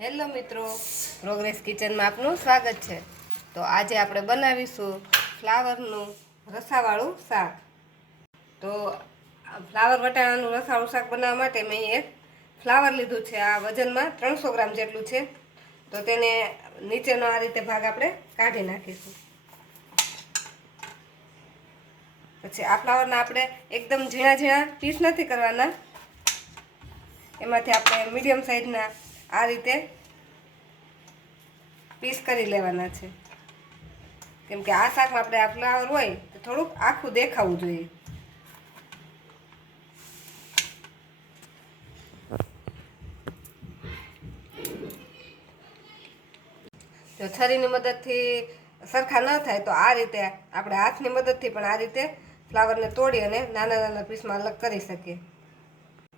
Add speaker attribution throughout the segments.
Speaker 1: Hello મિત્રો progress કિચનમાં આપનું સ્વાગત છે. તો આજે આપણે બનાવીશું ફ્લાવરનું રસાવાળું શાક. તો ફ્લાવર વટાણાનું રસાવાળું શાક બનાવવા માટે મેં એક ફ્લાવર લીધું છે. આ વજનમાં ત્રણસો ગ્રામ જેટલું છે. તો તેને નીચેનો આ રીતે ભાગ આપણે કાઢી નાખીશું. પછી આ ફ્લાવરના આપણે એકદમ ઝીણા ઝીણા પીસ નથી કરવાના. એમાંથી આપણે મીડિયમ સાઈઝના આ રીતે પીસ કરી લેવાના છે. કેમ કે આ શાકમાં આપણે આ ફ્લાવર હોય તો થોડુંક આખું દેખાવું જોઈએ. જો છરીની મદદથી સરખા ન થાય તો આ રીતે આપણે હાથની મદદથી પણ આ રીતે ફ્લાવરને તોડી અને નાના નાના પીસમાં અલગ કરી શકીએ.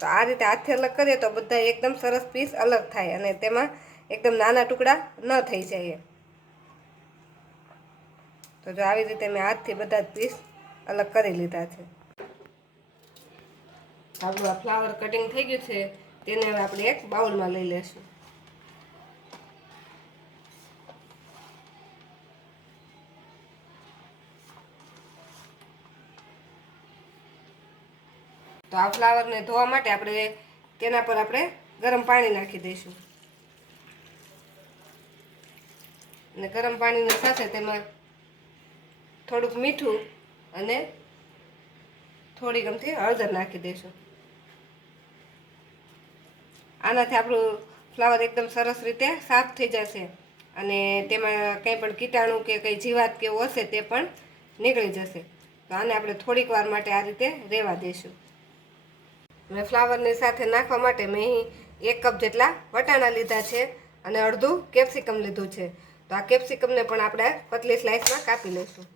Speaker 1: તો આ રીતે હાથથી અલગ કરીએ તો બધા એકદમ સરસ પીસ અલગ થાય અને તેમાં એકદમ નાના ટુકડા ન થઈ જાય તો જો આવી રીતે મેં હાથથી બધા જ પીસ અલગ કરી લીધા છે. આપણું ફ્લાવર કટિંગ થઈ ગયું છે, તેને હવે આપણે એક બાઉલમાં લઈ લેશું. તો આ ફ્લાવરને ધોવા માટે આપણે તેના પર આપણે ગરમ પાણી નાખી દઈશું. અને ગરમ પાણીની સાથે તેમાં થોડુંક મીઠું અને થોડી ગમથી હળદર નાખી દઈશું. આનાથી આપણું ફ્લાવર એકદમ સરસ રીતે સાફ થઈ જશે અને તેમાં કંઈ પણ કીટાણુ કે કંઈ જીવાત કે હશે તે પણ નીકળી જશે. તો આને આપણે થોડીક વાર માટે આ રીતે રહેવા દઈશું. મેં ફ્લાવરની સાથે નાખવા માટે મેં અહીં એક કપ જેટલા વટાણા લીધા છે અને અડધું કેપ્સિકમ લીધું છે. તો આ કેપ્સિકમને પણ આપણે પતલી સ્લાઇસમાં કાપી લઈશું.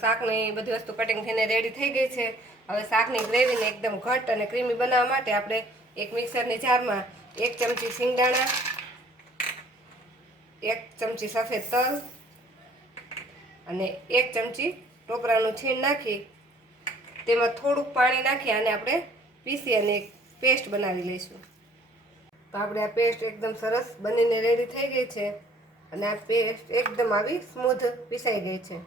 Speaker 1: શાકની બધી વસ્તુ કટિંગ થઈને રેડી થઈ ગઈ છે. હવે શાકની ગ્રેવીને એકદમ ઘટ અને ક્રીમી બનાવવા માટે આપણે એક મિક્સરની જારમાં એક ચમચી સિંગદાણા એક ચમચી સફેદ તલ અને એક ચમચી ટોપરાનું છીણ નાખી, તેમાં થોડુંક પાણી નાખી અને આપણે પીસી અને એક પેસ્ટ બનાવી લઈશું. તો આપણે આ પેસ્ટ એકદમ સરસ બનીને રેડી થઈ ગઈ છે અને આ પેસ્ટ એકદમ આવી સ્મૂથ પીસાઈ ગઈ છે.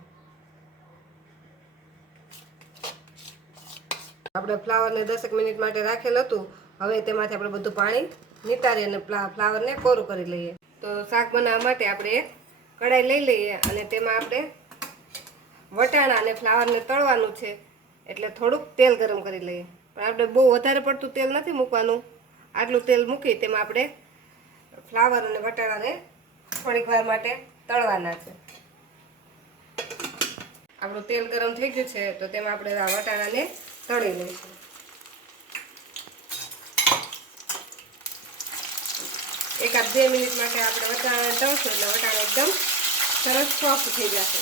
Speaker 1: આપણે ફ્લાવરને દસેક મિનિટ માટે રાખેલ હતું. હવે તેમાંથી આપણે બધું પાણી નિતારી અને ફ્લાવરને કોરું કરી લઈએ. તો શાક બનાવવા માટે આપણે એક કઢાઈ લઈ લઈએ અને તેમાં આપણે વટાણા અને ફ્લાવરને તળવાનું છે. એટલે થોડુંક તેલ ગરમ કરી લઈએ. પણ આપણે બહુ વધારે પડતું તેલ નથી મૂકવાનું. આટલું તેલ મૂકી તેમાં આપણે ફ્લાવર અને વટાણાને થોડીક વાર માટે તળવાના છે. આપણું તેલ ગરમ થઈ ગયું છે, તો તેમાં આપણે આ વટાણાને તળી લઈશું. એકાદ બે મિનિટ માટે આપણે વટાણા તળશું એટલે વટાણા એકદમ સરસ સોફ્ટ થઈ જશે.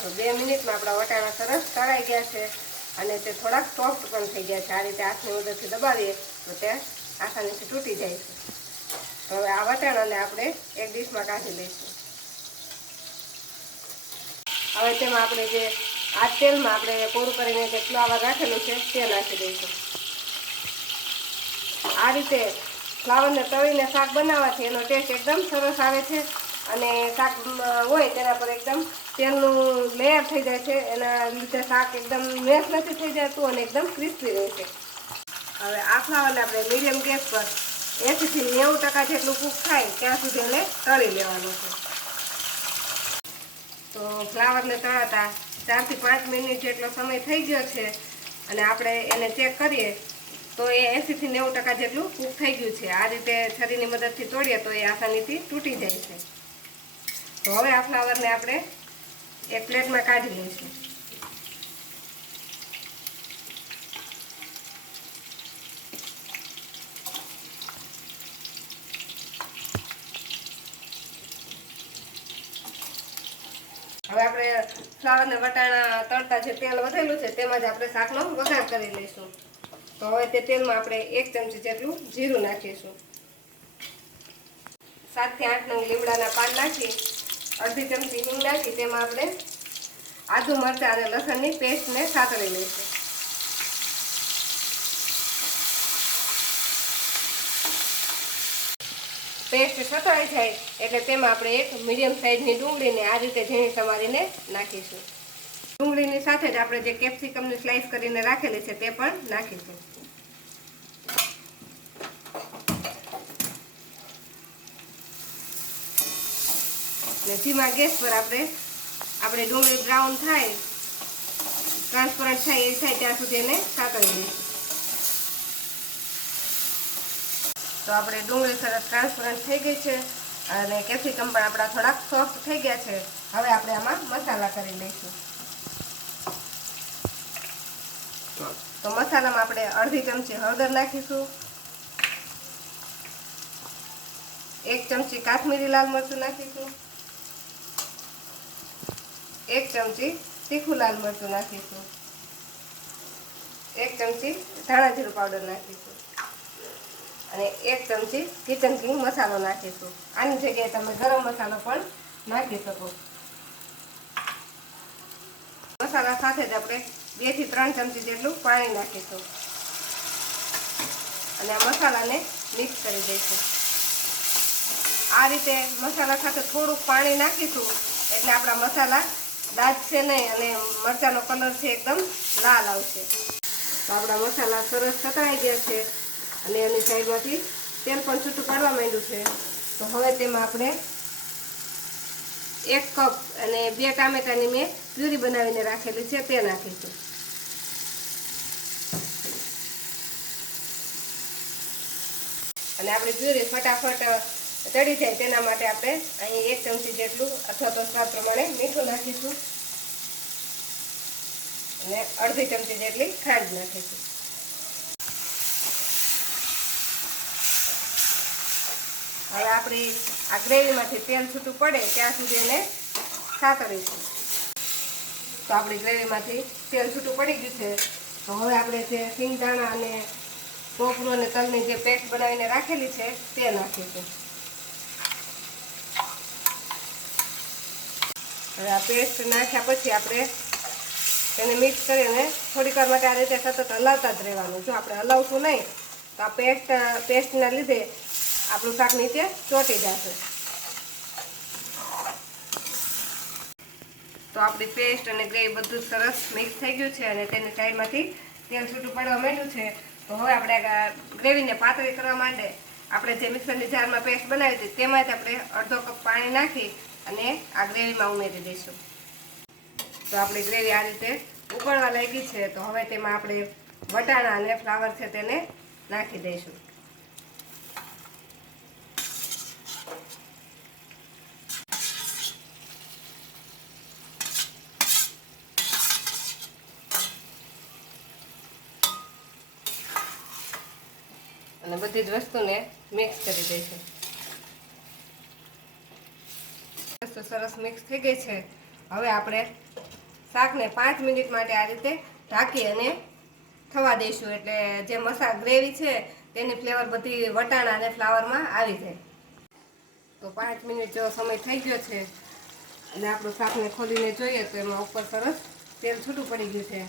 Speaker 1: તો બે મિનિટમાં આપણા વટાણા સરસ તળાઈ ગયા છે અને તે થોડાક સોફ્ટ પણ થઈ ગયા છે. આ રીતે હાથની મદદથી દબાવીએ તો તે આસાનીથી તૂટી જાય છે. હવે આ વટાણાને આપણે એક ડીશમાં કાઢી લઈશું. હવે તેમાં આપણે જે આ તેલમાં આપણે કોરું કરીને જે ફ્લાવર રાખેલું છે તે નાખી દઈશું. આ રીતે ફ્લાવરને તળીને શાક બનાવવાથી એનો ટેસ્ટ એકદમ સરસ આવે છે. અને શાક હોય તેના પર એકદમ તેલનું લેયર થઈ જાય છે. એના લીધે શાક એકદમ મેશ નથી થઈ જતું અને એકદમ ક્રિસ્પી રહે છે. હવે આ ફ્લાવરને આપણે મીડિયમ ગેસ પર એસીથી નેવું ટકા જેટલું કૂક થાય ત્યાં સુધી એને તળી લેવાનું છે. તો ફ્લાવરને તળાતા ચારથી પાંચ મિનિટ જેટલો સમય થઈ ગયો છે અને આપણે એને ચેક કરીએ તો એ થી નેવું ટકા જેટલું કૂક થઈ ગયું છે. આ રીતે છરીની મદદથી તોડીએ તો એ આસાનીથી તૂટી જાય છે. તો હવે આ ફ્લાવરને આપણે એક પ્લેટમાં કાઢી લઈશું. હવે આપણે ફ્લાવર ને વટાણા, તળતા જે તેલ વધેલું છે તેમાં જ આપણે શાકનો વઘાર કરી લઈશું. તો હવે તે તેલમાં આપણે એક ચમચી જેટલું જીરું નાખીશું. સાતથી આઠ નંગ લીમડાના પાન નાખી, અડધી ચમચી હિંગ નાખી, તેમાં આપણે આદુ મરચાં અને લસણની પેસ્ટને સાતળી લઈશું. પેસ્ટ સતળાઈ જાય એટલે તેમાં આપણે એક મીડિયમ સાઇઝની ડુંગળીને આ રીતે ઝીણી સમારીને નાખીશું. ડુંગળીની સાથે જ આપણે જે કેપ્સિકમની સ્લાઇસ કરીને રાખેલી છે તે પણ નાખીશું. ધીમા ગેસ પર આપણે આપણે ડુંગળી બ્રાઉન થાય, ટ્રાન્સપરન્ટ થાય, એ થાય ત્યાં સુધી એને સાતળી દઈશું તો આપણે ડુંગળી સરસ ટ્રાન્સપરન્ટ થઈ ગઈ છે અને કેપ્સિકમ પણ આપણા થોડાક સોફ્ટ થઈ ગયા છે. હવે આપણે આમાં મસાલા કરી લઈશું. તો મસાલામાં આપણે અડધી ચમચી હળદર નાખીશું. એક ચમચી કાશ્મીરી લાલ મરચું નાખીશું. એક ચમચી તીખું લાલ મરચું નાખીશું. એક ચમચી ધાણા જીરું પાવડર નાખીશું. અને એક ચમચી કિચન કિંગ મસાલો નાખીશું. આની જગ્યાએ તમે ગરમ મસાલો પણ નાખી શકો. મસાલા સાથે જ આપણે બેથી ત્રણ ચમચી જેટલું પાણી નાખીશું. અને આ મસાલાને મિક્સ કરી દઈશું. આ રીતે મસાલા સાથે થોડુંક પાણી નાખીશું એટલે આપણા મસાલા દાજશે નહીં અને મરચાંનો કલર છે એકદમ લાલ આવશે. તો આપણા મસાલા સરસ સતળાઈ ગયા છે અને એની સાઈડમાંથી તેલ પણ છૂટું પાડવા માંડ્યું છે. તો હવે તેમાં આપણે એક કપ અને બે ટામેટાની મેં પ્યુરી બનાવીને રાખેલી છે, તે નાખીશું અને આપણી પ્યુરી ફટાફટ ચડી જાય તેના માટે આપણે અહીં એક ચમચી જેટલું અથવા તો સ્વાદ પ્રમાણે મીઠું નાખીશું. અને અડધી ચમચી જેટલી ખાંડ નાખીશું. હવે આપણી આ ગ્રેવીમાંથી તેલ છૂટું પડે ત્યાં સુધી એને સાતરીશું તો આપણી ગ્રેવીમાંથી તેલ છૂટું પડી ગયું છે. તો હવે આપણે જે સિંગદાણા અને કોપરું અને તલની જે પેસ્ટ બનાવીને રાખેલી છે તે નાખીશું. હવે આ પેસ્ટ નાખ્યા પછી આપણે તેને મિક્સ કરીને થોડીક વાર માટે આ રીતે સતત હલાવતા જ રહેવાનું. જો આપણે હલાવશું નહીં, તો આ પેસ્ટ, પેસ્ટના લીધે આપણું શાક નીચે ચોંટી જશે. તો આપણી પેસ્ટ અને ગ્રેવી બધું સરસ મિક્સ થઈ ગયું છે અને તેની સાઈડમાંથી તેલ છૂટું પડવા માંડ્યું છે. તો હવે આપણે ગ્રેવીને પાતળી કરવા માટે આપણે જે મિક્સરની જારમાં પેસ્ટ બનાવી હતી તેમાં જ આપણે અડધો કપ પાણી નાખી અને આ ગ્રેવીમાં ઉમેરી દઈશું. તો આપણી ગ્રેવી આ રીતે ઉકળવા લાગી છે. તો હવે તેમાં આપણે વટાણા અને ફ્લાવર છે તેને નાખી દઈશું. અને બધી જ વસ્તુને મિક્સ કરી દઈશું વસ્તુ સરસ મિક્સ થઈ ગઈ છે. હવે આપણે શાકને પાંચ મિનિટ માટે આ રીતે ઢાંકી અને થવા દઈશું. એટલે જે મસા ગ્રેવી છે, તેની ફ્લેવર બધી વટાણા અને ફ્લાવરમાં આવી જાય. તો પાંચ મિનિટ જેવો સમય થઈ ગયો છે. અને આપણું શાકને ખોલીને જોઈએ તો એમાં ઉપર સરસ તેલ છૂટું પડી ગયું છે.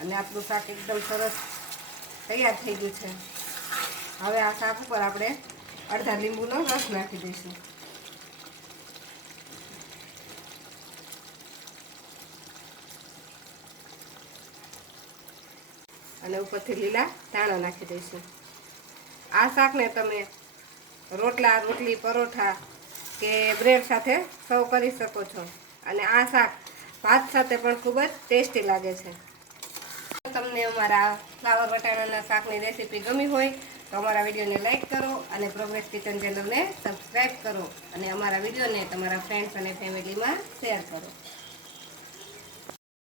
Speaker 1: અને આપણું શાક એકદમ સરસ તૈયાર થઈ ગયું છે. હવે આ શાક ઉપર આપણે અડધા લીંબુનો રસ નાખી દઈશું. અને ઉપરથી લીલા ધાણા નાખી દઈશું. આ શાકને તમે રોટલા, રોટલી, પરોઠા કે બ્રેડ સાથે સર્વ કરી શકો છો. અને આ શાક ભાત સાથે પણ ખૂબ જ ટેસ્ટી લાગે છે. તમને અમારા ફ્લાવર વટાણાના શાકની રેસીપી ગમી હોય તો અમારા વિડીયોને લાઇક કરો અને પ્રોગ્રેસ કિચન ચેનલને સબસ્ક્રાઈબ કરો અને અમારા વિડીયોને તમારા ફ્રેન્ડ્સ અને ફેમિલીમાં શેર કરો.